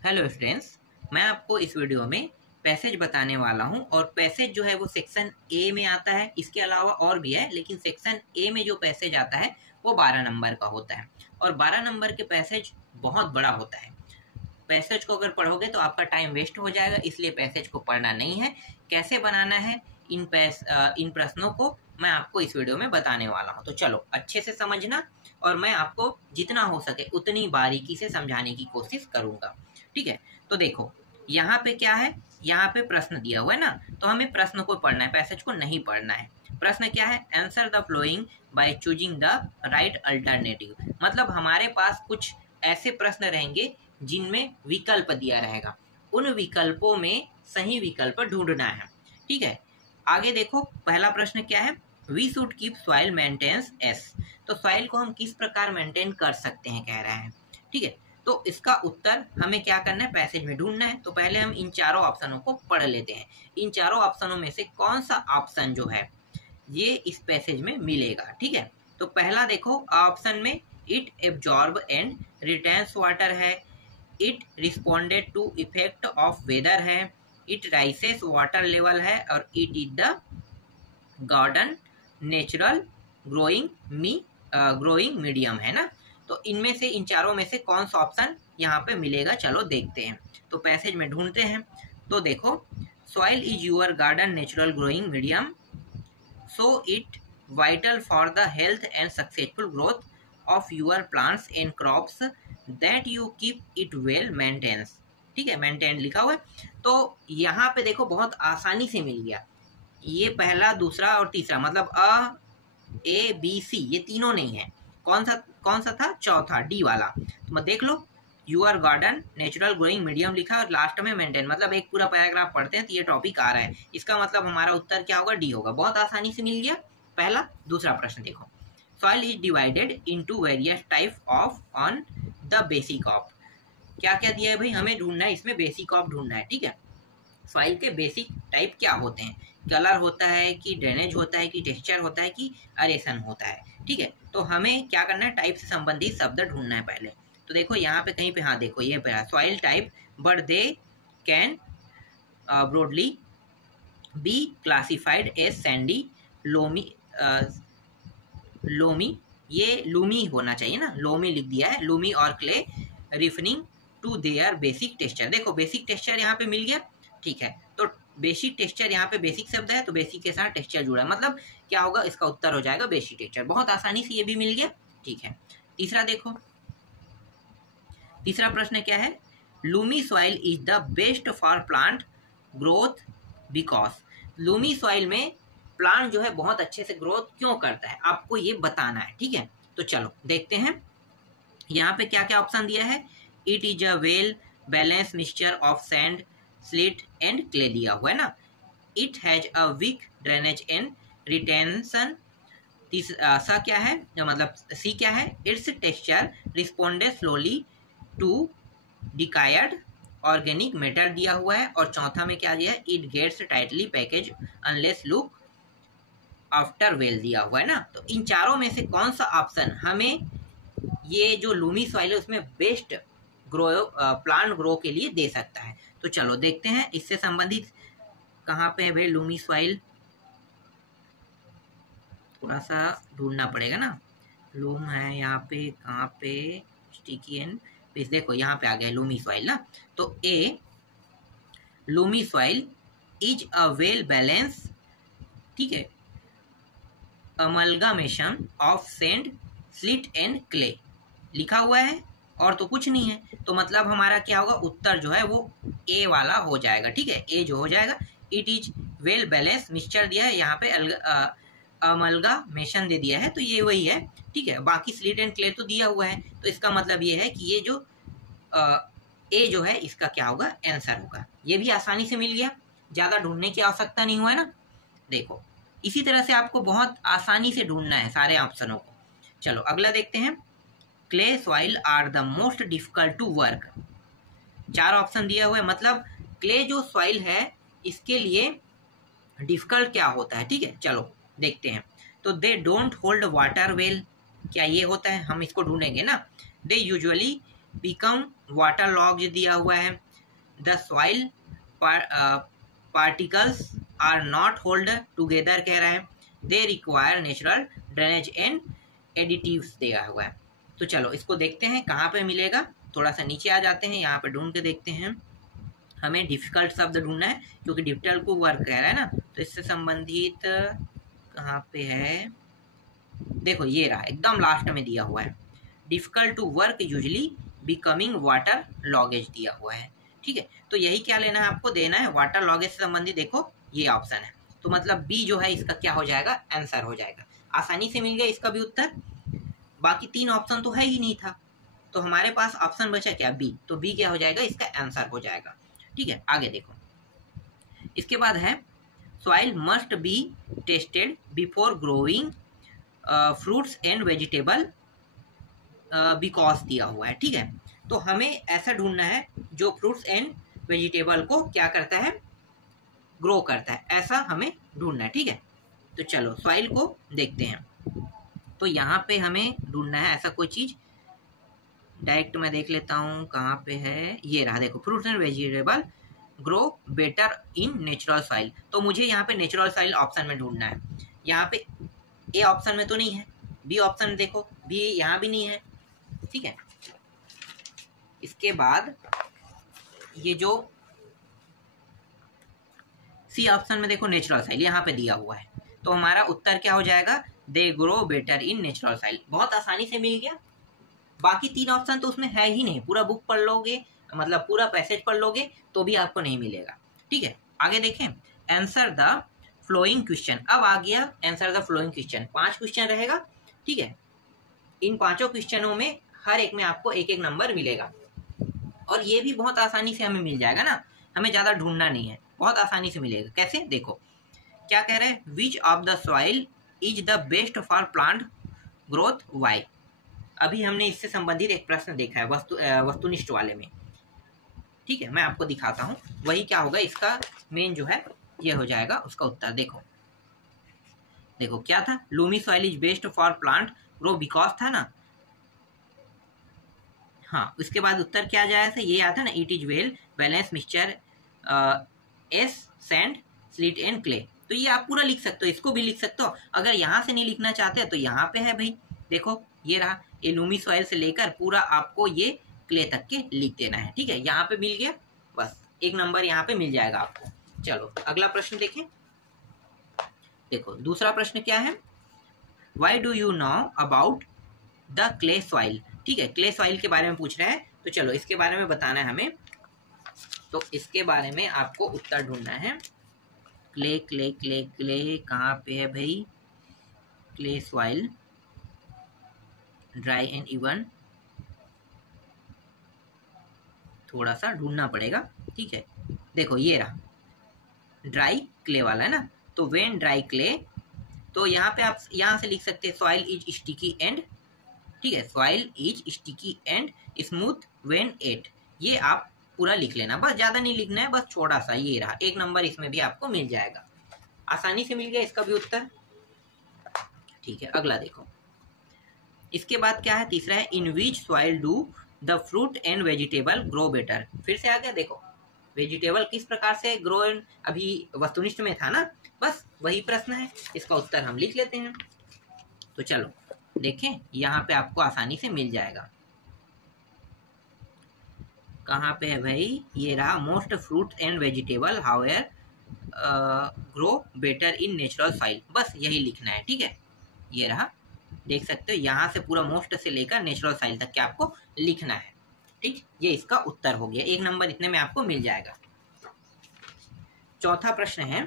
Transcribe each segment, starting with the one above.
Hello friends, मैं आपको इस वीडियो में पैसेज बताने वाला हूं और पैसेज जो है वो सेक्शन ए में आता है। इसके अलावा और भी है, लेकिन सेक्शन ए में जो पैसेज आता है वो 12 नंबर का होता है और 12 नंबर के पैसेज बहुत बड़ा होता है। पैसेज को अगर पढ़ोगे तो आपका टाइम वेस्ट हो जाएगा, इसलिए पैसेज को पढ़ना नहीं है। कैसे बनाना है इन प्रश्नों को मैं आपको इस वीडियो में बताने वाला हूं। तो चलो अच्छे से समझना और मैं आपको जितना हो सके उतनी बारीकी से समझाने की कोशिश करूंगा। ठीक है, तो देखो यहाँ पे क्या है, यहाँ पे प्रश्न दिया हुआ है ना, तो हमें प्रश्न को पढ़ना है, पैसेज को नहीं पढ़ना है। प्रश्न क्या है? Answer the flowing by choosing the right alternative. मतलब हमारे पास कुछ ऐसे प्रश्न रहेंगे जिनमें विकल्प दिया रहेगा, उन विकल्पों में सही विकल्प ढूंढना है। ठीक है, आगे देखो पहला प्रश्न क्या है, we should keep soil maintenance s. तो सॉइल को हम किस प्रकार मेंटेन कर सकते हैं कह रहे हैं। ठीक है, तो इसका उत्तर हमें क्या करना है, पैसेज में ढूंढना है। तो पहले हम इन चारों ऑप्शनों को पढ़ लेते हैं। इन चारों ऑप्शनों में से कौन सा ऑप्शन जो है ये इस पैसेज में मिलेगा। ठीक है, तो पहला देखो ऑप्शन में it absorb and retains water है, it responded to effect of weather है, इट राइसेस वाटर लेवल है और it is the garden natural growing medium है ना। तो इनमें से इन चारों में से कौन सा ऑप्शन यहाँ पे मिलेगा, चलो देखते हैं। तो पैसेज में ढूंढते हैं। तो देखो, soil is your garden natural growing medium, so it vital for the health and successful growth of your plants and crops that you keep it well maintains. ठीक है, मेंटेन लिखा हुआ है। तो यहाँ पे देखो बहुत आसानी से मिल गया, ये पहला दूसरा और तीसरा, मतलब अ ए बी सी ये तीनों नहीं है। कौन सा था? चौथा डी वाला। तो मैं देख लो, your garden natural growing medium लिखा और लास्ट में मेंटेन, मतलब एक पूरा पैराग्राफ पढ़ते हैं तो ये टॉपिक आ रहा है। इसका मतलब हमारा उत्तर क्या होगा? डी होगा। बहुत आसानी से मिल गया पहला। दूसरा प्रश्न देखो, soil is divided into various type of on the basic of. क्या क्या दिया है भाई, हमें ढूंढना है, इसमें बेसिक ऑफ ढूंढना है। ठीक है, सॉइल के बेसिक टाइप क्या होते हैं? कलर होता है कि ड्रेनेज होता है कि टेक्सचर होता है कि अरेशन होता है। ठीक है, तो हमें क्या करना है, टाइप से संबंधित शब्द ढूंढना है पहले। तो देखो यहाँ पे कहीं पे, हाँ देखो ये पे soil type, but they can broadly be classified as sandy, loamy, ये लूमी होना चाहिए ना, लोमी लिख दिया है, लूमी और clay referring to their basic texture. देखो बेसिक टेक्सचर यहाँ पे मिल गया। ठीक है, तो बेसिक टेक्सचर, यहाँ पे बेसिक शब्द है तो बेसिक के साथ टेक्सचर जुड़ा है, मतलब क्या होगा, इसका उत्तर हो जाएगा बेसिक टेक्सचर। बहुत आसानी से ये भी मिल गया। ठीक है, तीसरा देखो, तीसरा प्रश्न क्या है, Lumi soil is the best for plant growth because. Lumi soil में प्लांट जो है बहुत अच्छे से ग्रोथ क्यों करता है, आपको ये बताना है। ठीक है, तो चलो देखते हैं यहाँ पे क्या क्या ऑप्शन दिया है। It is a well balance mixture of sand, slit and clay दिया हुआ है ना। It has a weak drainage and retention. सा क्या है, मतलब सी क्या है, its texture responded slowly to decayed organic matter दिया हुआ है। और चौथा में क्या दिया है, it gets tightly package unless look after well दिया हुआ है ना। तो इन चारों में से कौन सा ऑप्शन हमें ये जो लूमी सॉइल है उसमें बेस्ट प्लांट ग्रो के लिए दे सकता है। तो चलो देखते हैं इससे संबंधित कहाँ पे है भाई लूमी सॉइल, थोड़ा सा ढूंढना पड़ेगा ना। लूम है यहाँ पे, कहाँ पे, स्टिकी एंड पीस, देखो यहाँ पे आ गया लूमी सॉइल ना। तो a loamy soil is a well balance, ठीक है, amalgamation of sand, slit and clay लिखा हुआ है और तो कुछ नहीं है। तो मतलब हमारा क्या होगा, उत्तर जो है वो ए वाला हो जाएगा। ठीक है, ए जो हो जाएगा। It is well balance mixture दिया है, यहाँ पे अमलगामेशन दे दिया है तो ये वही है। ठीक है, बाकी स्लिट एंड क्ले तो दिया हुआ है, तो इसका मतलब ये है कि ये जो ए जो है इसका क्या होगा, आंसर होगा। ये भी आसानी से मिल गया, ज़्यादा ढूंढने की आवश्यकता नहीं हुआ है ना। देखो इसी तरह से आपको बहुत आसानी से ढूंढना है सारे ऑप्शनों को। चलो अगला देखते हैं, clay soil are the most difficult to work. चार ऑप्शन दिया हुआ है, मतलब क्ले जो सॉइल है इसके लिए डिफिकल्ट क्या होता है। ठीक है, चलो देखते हैं। तो they don't hold water well, क्या ये होता है, हम इसको ढूंढेंगे ना। They usually become water log दिया हुआ है, the soil particles are not hold together कह रहा है, they require natural drainage and additives दिया हुआ है। तो चलो इसको देखते हैं कहाँ पे मिलेगा। थोड़ा सा नीचे आ जाते हैं, यहाँ पे ढूंढ के देखते हैं। हमें डिफिकल्ट शब्द ढूंढना है क्योंकि डिफिकल्ट को वर्क कह रहा है ना, तो इससे संबंधित कहाँ पे है, देखो ये रहा, एकदम लास्ट में दिया हुआ है, difficult to work usually becoming water logged दिया हुआ है। ठीक है, तो यही क्या लेना है आपको, देना है वाटर लॉगेज से संबंधित। देखो ये ऑप्शन है, तो मतलब बी जो है इसका क्या हो जाएगा, आंसर हो जाएगा। आसानी से मिल गया इसका भी उत्तर। बाकी 3 ऑप्शन तो है ही नहीं था, तो हमारे पास ऑप्शन बचा क्या, बी। तो बी क्या हो जाएगा, इसका आंसर हो जाएगा। ठीक है, आगे देखो। इसके बाद है soil must be tested before growing fruits and vegetable because दिया हुआ है। ठीक है, तो हमें ऐसा ढूंढना है जो फ्रूट्स एंड वेजिटेबल को क्या करता है, ग्रो करता है, ऐसा हमें ढूंढना है। ठीक है, तो चलो सॉइल को देखते हैं। तो यहाँ पे हमें ढूंढना है ऐसा कोई चीज, डायरेक्ट मैं देख लेता हूँ कहाँ पे है, ये रहा, देखो fruits and vegetable grow better in natural soil. तो मुझे यहाँ पे नेचुरल सॉइल ऑप्शन में ढूंढना है। यहाँ पे ए ऑप्शन में तो नहीं है, बी ऑप्शन देखो, बी यहाँ भी नहीं है। ठीक है, इसके बाद ये जो सी ऑप्शन में देखो नेचुरल सॉइल यहाँ पे दिया हुआ है, तो हमारा उत्तर क्या हो जाएगा, they grow better in natural soil. बहुत आसानी से मिल गया। बाकी 3 ऑप्शन तो उसमें है ही नहीं, पूरा बुक पढ़ लोगे, मतलब पूरा पैसेज पढ़ लोगे तो भी आपको नहीं मिलेगा। ठीक है, आगे देखें, आंसर द फ्लोइंग क्वेश्चन। अब आ गया answer the flowing question. 5 question रहेगा। ठीक है, इन 5 क्वेश्चनों में हर एक में आपको 1-1 नंबर मिलेगा, और ये भी बहुत आसानी से हमें मिल जाएगा ना, हमें ज़्यादा ढूंढना नहीं है, बहुत आसानी से मिलेगा। कैसे, देखो क्या कह रहे हैं, which of the soil is the best for plant growth, why. अभी हमने इससे संबंधित एक प्रश्न देखा है वस्तुनिष्ठ वाले में। ठीक है, मैं आपको दिखाता हूँ वही क्या होगा, इसका मेन जो है ये हो जाएगा उसका उत्तर। देखो देखो क्या था, Lumi soil is best for plant grow because था ना, हाँ, उसके बाद उत्तर क्या जाएगा, ये आता है ना, it is well balance mixture S sand slit and clay. तो ये आप पूरा लिख सकते हो, इसको भी लिख सकते हो। अगर यहाँ से नहीं लिखना चाहते तो यहाँ पे है भाई, देखो ये रहा, ये लूमी सॉइल से लेकर पूरा आपको ये क्ले तक के लिख देना है। ठीक है, यहाँ पे मिल गया, बस 1 नंबर यहाँ पे मिल जाएगा आपको। चलो अगला प्रश्न देखें। देखो दूसरा प्रश्न क्या है, why do you know about the clay soil. ठीक है, क्ले सॉइल के बारे में पूछ रहे हैं, तो चलो इसके बारे में बताना है हमें। तो इसके बारे में आपको उत्तर ढूंढना है। क्ले क्ले क्ले क्ले कहाँ पे है भाई, clay soil dry and even, थोड़ा सा ढूंढना पड़ेगा। ठीक है, देखो ये रहा, ड्राई क्ले वाला है ना, तो वेन ड्राई क्ले, तो यहाँ पे आप यहाँ से लिख सकते हैं सॉइल इज स्टिकी एंड। ठीक है, soil is sticky and smooth when wet, ये आप पूरा लिख लेना, बस ज्यादा नहीं लिखना है, बस छोटा सा। ये रहा, 1 नंबर इसमें भी आपको मिल जाएगा, आसानी से मिल गया इसका भी उत्तर। ठीक है, अगला देखो। इसके बाद क्या है, तीसरा है, in which soil do the fruit and vegetable grow better. फिर से आ गया, देखो वेजिटेबल किस प्रकार से ग्रो, अभी वस्तुनिष्ठ में था ना, बस वही प्रश्न है, इसका उत्तर हम लिख लेते हैं। तो चलो देखें, यहाँ पे आपको आसानी से मिल जाएगा। कहाँ पे है भाई, ये रहा, most fruit and vegetable however grow better in natural soil, बस यही लिखना है। ठीक है, ये रहा, देख सकते हो यहाँ से पूरा मोस्ट से लेकर नेचुरल सॉइल तक के आपको लिखना है। ठीक, ये इसका उत्तर हो गया, 1 नंबर इतने में आपको मिल जाएगा। चौथा प्रश्न है,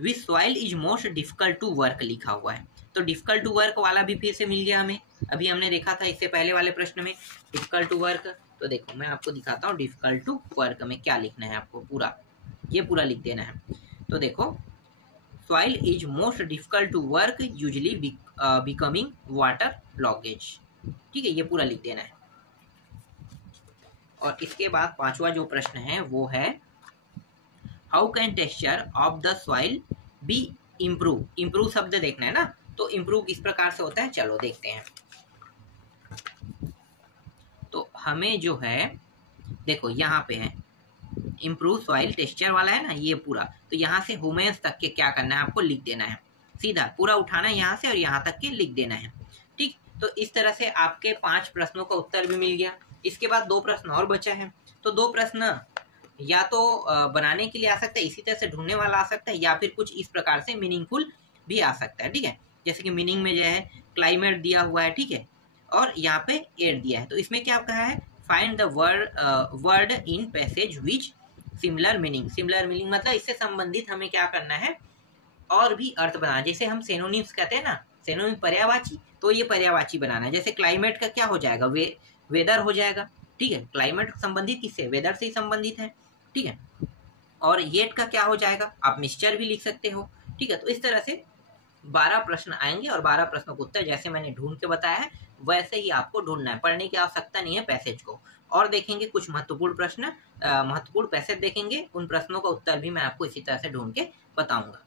which soil is most difficult to work लिखा हुआ है। तो डिफिकल्ट टू वर्क वाला भी फिर से मिल गया हमें, अभी हमने देखा था इससे पहले वाले प्रश्न में डिफिकल्ट टू वर्क। तो देखो मैं आपको दिखाता हूँ डिफिकल्ट टू वर्क में क्या लिखना है, आपको पूरा ये पूरा लिख देना है। तो देखो, soil is most difficult to work usually becoming water logged. ठीक है, ये पूरा लिख देना है। और इसके बाद 5वां जो प्रश्न है वो है, how can texture of the soil B improve. Improve शब्द देखना है ना, तो इम्प्रूव किस प्रकार से होता है, चलो देखते हैं। तो हमें जो है देखो यहाँ पे है इम्प्रूव सॉइल टेक्सचर वाला है ना ये पूरा, तो यहाँ से ह्यूमेंस तक के क्या करना है आपको लिख देना है, सीधा पूरा उठाना है यहाँ से और यहाँ तक के लिख देना है। ठीक, तो इस तरह से आपके 5 प्रश्नों का उत्तर भी मिल गया। इसके बाद 2 प्रश्न और बचा है, तो 2 प्रश्न या तो बनाने के लिए आ सकता है, इसी तरह से ढूंढने वाला आ सकता है, या फिर कुछ इस प्रकार से मीनिंगफुल भी आ सकता है। ठीक है, जैसे कि मीनिंग में जो है क्लाइमेट दिया हुआ है, ठीक है, और यहाँ पे एयर दिया है, तो इसमें क्या कहा है, find the word in passage which similar meaning. Similar meaning मतलब इससे संबंधित हमें क्या करना है और भी अर्थ बनाना। जैसे हम सेनोनिम्स कहते हैं ना, सेनोनिम पर्यायवाची, तो ये पर्यायवाची बनाना है। जैसे क्लाइमेट का क्या हो जाएगा, वेदर हो जाएगा। ठीक है, क्लाइमेट संबंधित किससे, वेदर से ही संबंधित है। ठीक है, और येट का क्या हो जाएगा, आप मिक्सचर भी लिख सकते हो। ठीक है, तो इस तरह से 12 प्रश्न आएंगे और 12 प्रश्नों का उत्तर जैसे मैंने ढूंढ के बताया है वैसे ही आपको ढूंढना है, पढ़ने की आवश्यकता नहीं है पैसेज को। और देखेंगे कुछ महत्वपूर्ण प्रश्न, महत्वपूर्ण पैसेज देखेंगे, उन प्रश्नों का उत्तर भी मैं आपको इसी तरह से ढूंढ के बताऊंगा।